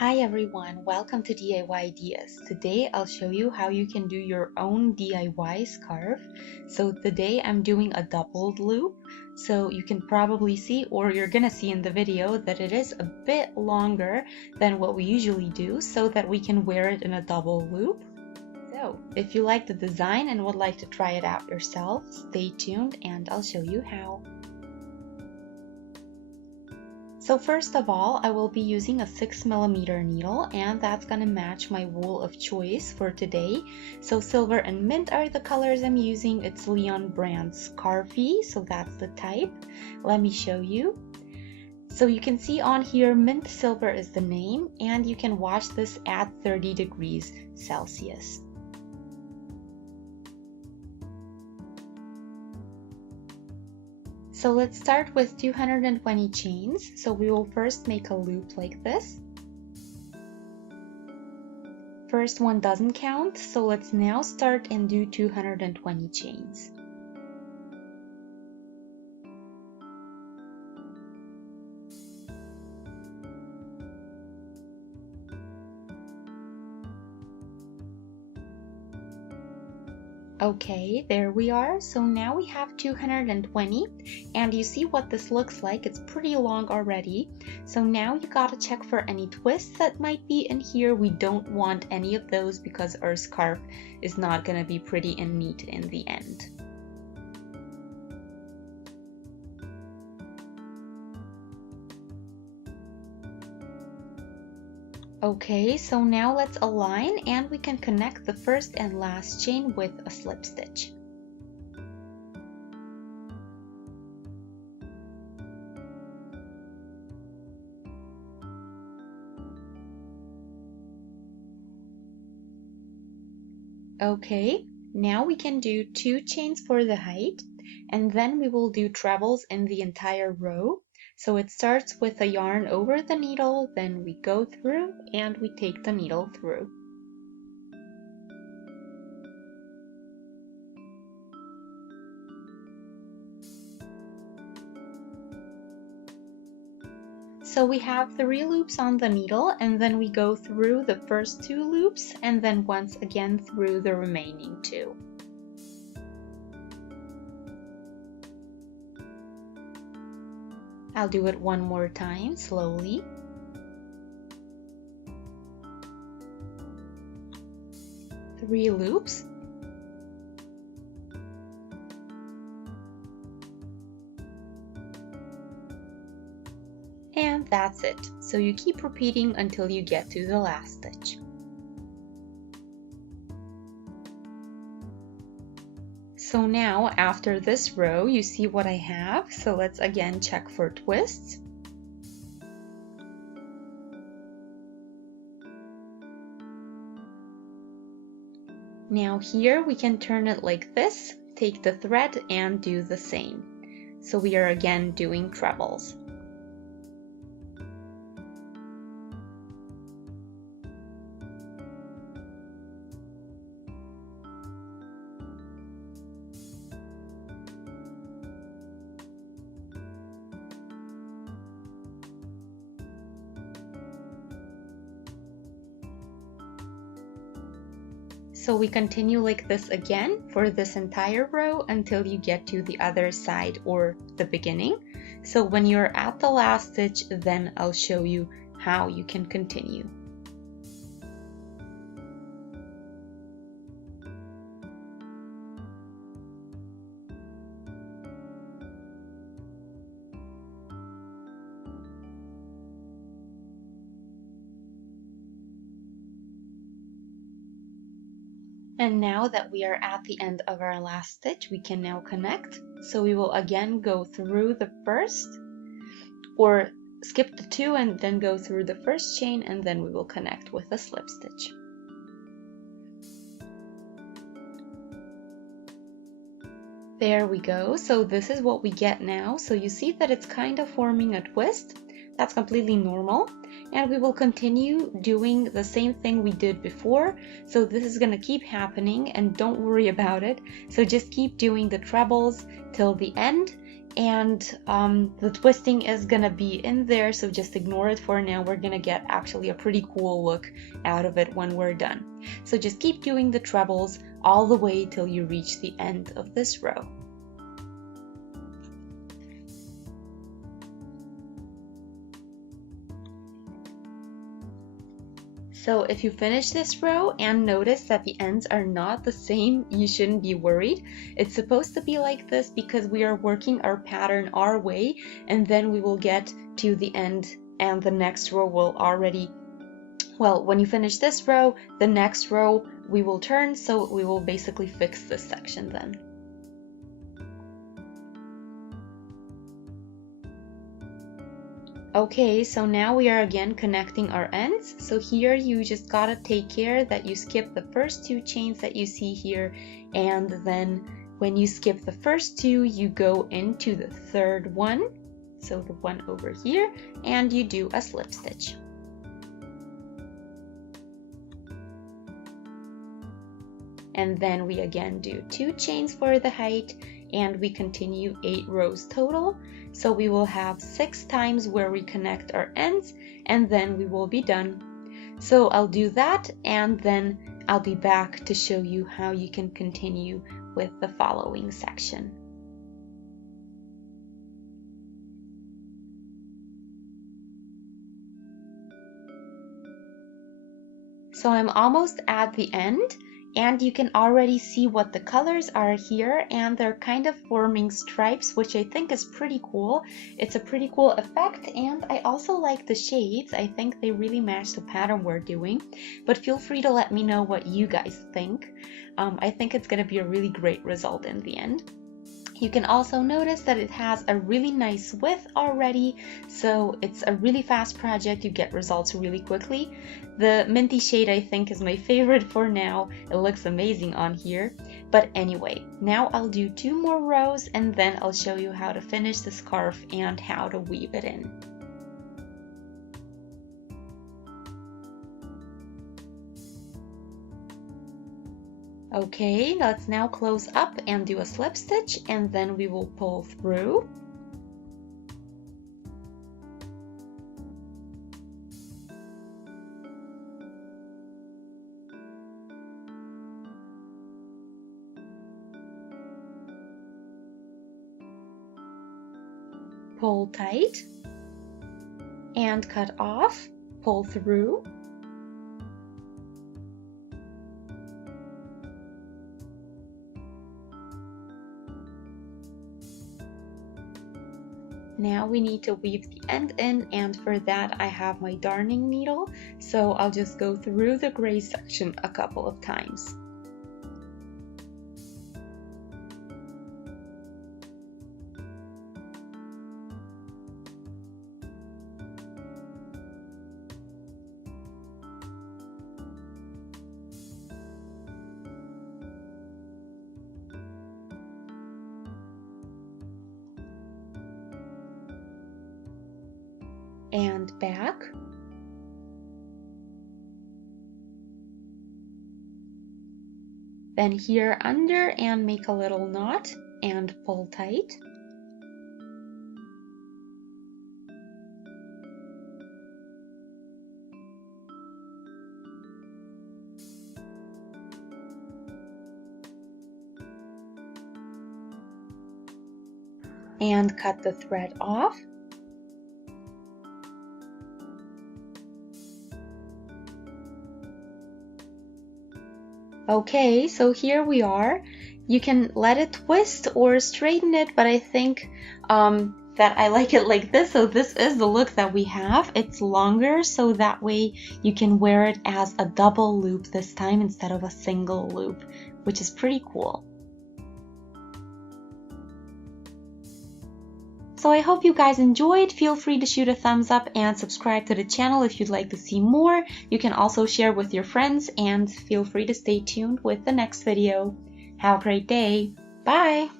Hi everyone, welcome to DIY Ideas. Today I'll show you how you can do your own DIY scarf. So today I'm doing a doubled loop. So you can probably see, or you're gonna see in the video, that it is a bit longer than what we usually do so that we can wear it in a double loop. So if you like the design and would like to try it out yourself, stay tuned and I'll show you how. So first of all, I will be using a 6mm needle, and that's gonna match my wool of choice for today. So silver and mint are the colors I'm using. It's Leon brand Scarfy, so that's the type. Let me show you. So you can see on here, mint silver is the name, and you can wash this at 30 degrees Celsius. So let's start with 220 chains. So we will first make a loop like this. First one doesn't count, so let's now start and do 220 chains. Okay, there we are. So now we have 220, and you see what this looks like. It's pretty long already. So now you gotta check for any twists that might be in here. We don't want any of those because our scarf is not gonna be pretty and neat in the end. Okay, so now let's align and we can connect the first and last chain with a slip stitch. Okay, now we can do 2 chains for the height, and then we will do trebles in the entire row. So it starts with a yarn over the needle, then we go through and we take the needle through. So we have 3 loops on the needle, and then we go through the first 2 loops and then once again through the remaining 2. I'll do it one more time, slowly. Three loops. And that's it. So you keep repeating until you get to the last stitch. So now after this row, you see what I have. So let's again check for twists. Now here we can turn it like this, take the thread and do the same. So we are again doing trebles. So we continue like this again for this entire row until you get to the other side or the beginning. So when you're at the last stitch, then I'll show you how you can continue. And now that we are at the end of our last stitch, we can now connect. So we will again go through the first, or skip the 2 and then go through the first chain, and then we will connect with a slip stitch. There we go. So this is what we get now. So you see that it's kind of forming a twist. That's completely normal. And we will continue doing the same thing we did before. So this is going to keep happening, and don't worry about it. So just keep doing the trebles till the end, and the twisting is gonna be in there, so just ignore it for now. We're gonna get actually a pretty cool look out of it when we're done. So just keep doing the trebles all the way till you reach the end of this row. So if you finish this row and notice that the ends are not the same, you shouldn't be worried. It's supposed to be like this because we are working our pattern our way, and then we will get to the end and the next row will already, well, when you finish this row, the next row we will turn, so we will basically fix this section then. Okay, so now we are again connecting our ends. So here you just gotta take care that you skip the first 2 chains that you see here, and then when you skip the first 2, you go into the third one, so the one over here, and you do a slip stitch. And then we again do 2 chains for the height, and we continue 8 rows total. So we will have 6 times where we connect our ends, and then we will be done. So I'll do that, and then I'll be back to show you how you can continue with the following section. So I'm almost at the end, and you can already see what the colors are here, and they're kind of forming stripes, which I think is pretty cool. It's a pretty cool effect, and I also like the shades. I think they really match the pattern we're doing, but feel free to let me know what you guys think. I think it's going to be a really great result in the end. You can also notice that it has a really nice width already, so it's a really fast project. You get results really quickly. The minty shade I think is my favorite for now. It looks amazing on here. But anyway, now I'll do 2 more rows, and then I'll show you how to finish the scarf and how to weave it in. Okay, let's now close up and do a slip stitch, and then we will pull through. Pull tight and cut off, pull through. Now we need to weave the end in, and for that I have my darning needle, so I'll just go through the gray section a couple of times. And back. Then here under and make a little knot and pull tight. And cut the thread off. Okay, so here we are. You can let it twist or straighten it, but I think that I like it like this. So this is the look that we have. It's longer, so that way you can wear it as a double loop this time instead of a single loop, which is pretty cool. So I hope you guys enjoyed. Feel free to shoot a thumbs up and subscribe to the channel if you'd like to see more. You can also share with your friends, and feel free to stay tuned with the next video. Have a great day. Bye!